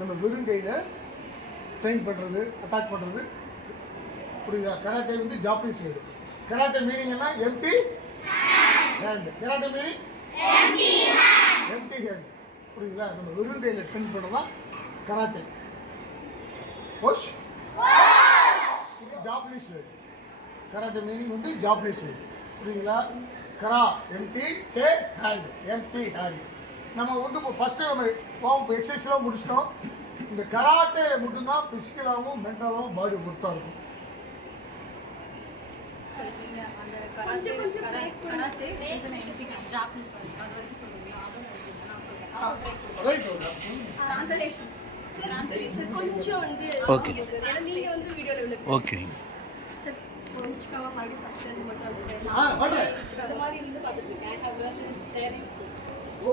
நம்ம வெறும் கையில் ட்ரெயின் பண்ணுறது, அட்டாக் பண்ணுறது. புரியுதா? கராத்தே வந்து ஜாப்பனீஸ் வேர்டு. கராத்தே மீனிங் என்ன? Empty hand. Karate meaning empty hand. புரியுதா? நம்ம வெறும் கையில் ட்ரெயின் பண்ணுறதா கராத்தே. புஷ் இது ஜாப்பனீஸ் வேர்டு. கராத்தே மீனிங் வந்து ஜாப்பனீஸ் வேர்டு. புரியுங்களா? கரா எம்டி, டே ஹேண்ட், எம்டி ஹேண்ட். நம்ம வந்து இப்போ ஃபஸ்ட்டு நம்ம எக்ஸசைஸ்லாம் முடிச்சிட்டோம். இந்த கராட்டே மட்டும்தான் ஃபிசிக்கலாகவும் மென்டலாகவும் பாடி ஒர்த்தாக இருக்கும். ஓகே. ஓ